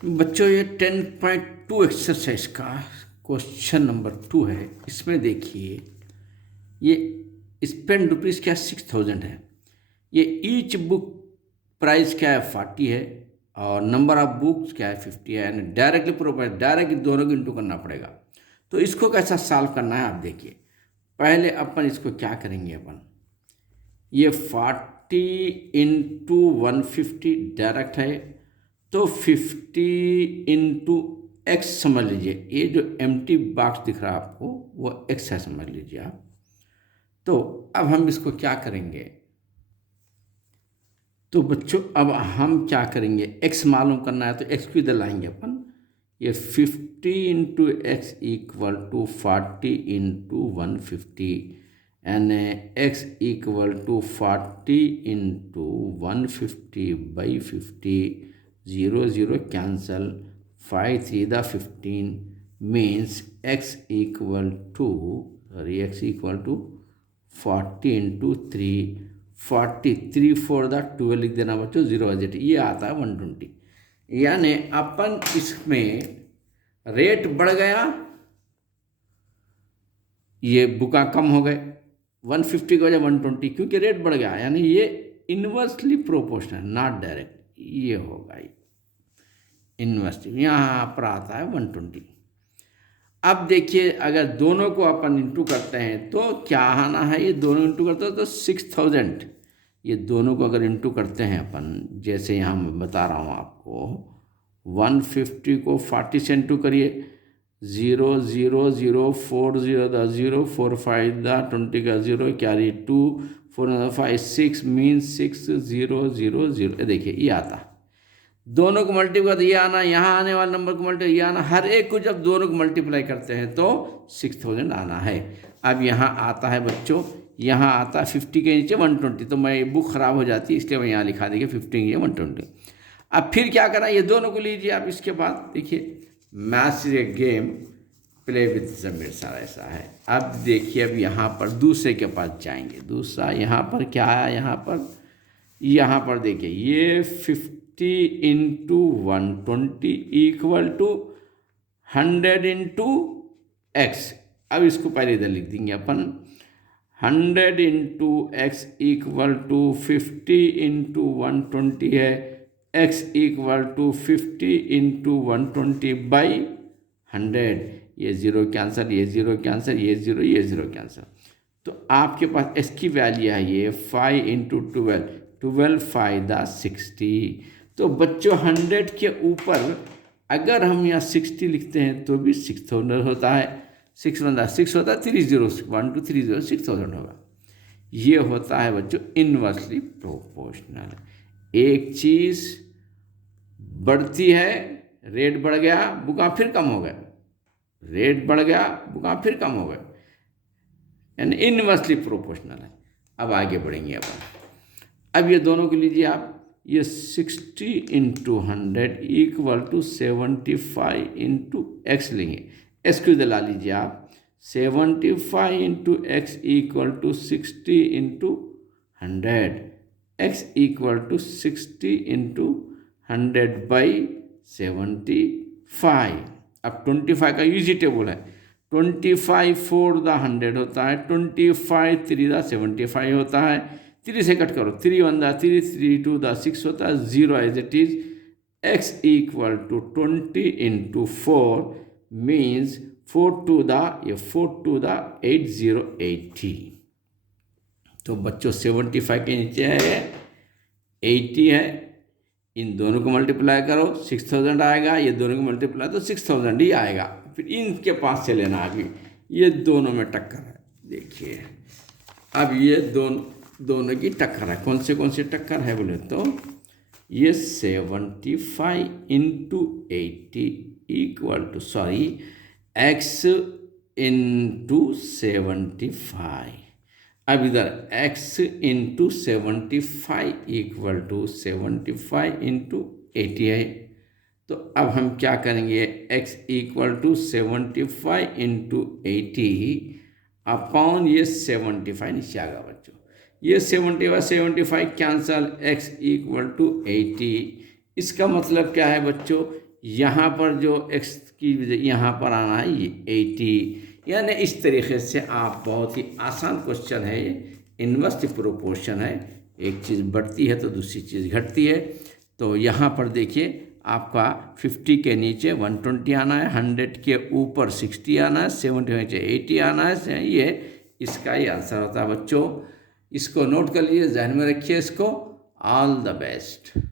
बच्चों ये 10.2 एक्सरसाइज का क्वेश्चन नंबर 2 है। इसमें देखिए ये स्पेंड रुपीज़ क्या 6000 है। ये ईच बुक प्राइस क्या है 40 है और नंबर ऑफ बुक्स क्या है 50 है। यानी डायरेक्टली प्रोपोर्शनल डायरेक्ट दोनों को इंटू करना पड़ेगा। तो इसको कैसा सॉल्व करना है आप देखिए। पहले अपन इसको क्या करेंगे, अपन ये 40 इंटू 150 डायरेक्ट है तो 50 इंटू एक्स समझ लीजिए। ये जो एम्प्टी बॉक्स दिख रहा है आपको वो एक्स है, समझ लीजिए आप। तो अब हम इसको क्या करेंगे, तो बच्चों अब हम क्या करेंगे, एक्स मालूम करना है तो एक्स को इधर लाएंगे अपन। ये 50 into x equal to 40 into 150 and x equal to 40 into 150 by 50, 0 0 cancel, 5 3 द 15 means x equal to 40 into 3, 43 4 द 12 लिख देना बच्चों, 0 एजेट ये आता है 120। यानी अपन इसमें रेट बढ़ गया, ये बुका कम हो गए 150 की वजह 120 क्योंकि रेट बढ़ गया। यानी ये इन्वर्सली प्रोपोर्शनल नॉट डायरेक्ट, ये होगा इन्वर्सली। यहाँ पर आता है 120। अब देखिए अगर दोनों को अपन इंटू करते हैं तो क्या आना है, ये दोनों इंटू करते हैं तो 6000। ये दोनों को अगर इंटू करते हैं अपन, जैसे यहाँ मैं बता रहा हूँ आपको, 150 को 40 से इंटू करिए, 0 0 0 4 0 द 0 4 5 द 20 का 0 कैरी 2 4 5 6 मीन 6 0 0 0। देखिए ये आता, दोनों को मल्टीप्लाई करते ये आना, यहाँ आने वाले नंबर को मल्टीप्लाई ये आना, हर एक को जब दोनों को मल्टीप्लाई करते हैं तो 6000 आना है। अब यहाँ आता है बच्चों, यहाँ आता है 50 के नीचे 120, तो मैं बुक ख़राब हो जाती है इसलिए मैं यहाँ लिखा देंगे 50 के नीचे 120। अब फिर क्या करना, ये दोनों को लीजिए आप। इसके बाद देखिए maths is a game play with ज़मीर, सारा ऐसा है। अब देखिए अब यहाँ पर दूसरे के पास जाएंगे। दूसरा यहाँ पर क्या है, यहाँ पर देखिए ये 50 into 120 equal to 100 into x. अब इसको पहले इधर लिख देंगे अपन, 100 into x equal to 50 into 120 है, x equal to 50 into 120 by 100। ये 0 कैंसर, ये 0 कैंसर, ये 0 ये 0 कैंसर। तो आपके पास एक्स की वैल्यू है ये 5 इंटू 12, 12 5 द 60। तो बच्चों 100 के ऊपर अगर हम यहाँ 60 लिखते हैं तो भी 6000 होता है। 6 1 6 होता है, 3 0 1 2 3 0 6000 होगा। ये होता है बच्चों इन्वर्सली प्रोपोर्शनल। एक चीज़ बढ़ती है, रेट बढ़ गया, बुका फिर कम हो गया, रेट बढ़ गया, बुका फिर कम हो गया, यानी इन्वर्सली प्रोपोर्शनल है। अब आगे बढ़ेंगे अब ये दोनों को लीजिए आप, ये 60 into 100 equal to 75 into x लेंगे। एक्स को इधर ला लीजिए आप, 75 into x equal to 60 into 100, x equal to 60 into 100 by 75। अब 25 का यूजी टेबल है, 25 4 द 100 होता है, 25 3 द 75 होता है, 3 से कट करो, 3 1 द 3, 3 2 द 6 होता है, 0 as it is. X equal to 20 into 4 means 4 2 द 8080। तो बच्चों 75 के नीचे है 80 है, इन दोनों को मल्टीप्लाई करो 6000 आएगा, ये दोनों को मल्टीप्लाई तो 6000 ही आएगा। फिर इनके पास से लेना आगे, ये दोनों में टक्कर है। देखिए अब ये दोनों की टक्कर है। कौन से टक्कर है बोले तो ये 75 into 80 equal to x into 75। अब इधर x into 75 equal to 75 into 80 है। तो अब हम क्या करेंगे, x equal to 75 into 80 upon ये 75 नीचे आ गया बच्चों। ये 75 कैंसल, x इक्वल टू 80। इसका मतलब क्या है बच्चों, यहाँ पर जो x की यहाँ पर आना है ये 80, यानी इस तरीके से आप, बहुत ही आसान क्वेश्चन है ये, इन्वर्स प्रोपोर्शन है, एक चीज़ बढ़ती है तो दूसरी चीज़ घटती है। तो यहाँ पर देखिए आपका 50 के नीचे 120 आना है, 100 के ऊपर 60 आना है, 70 के नीचे 80 आना है, ये इसका ही आंसर होता है बच्चों। इसको नोट कर लीजिए, जहन में रखिए इसको। All the best.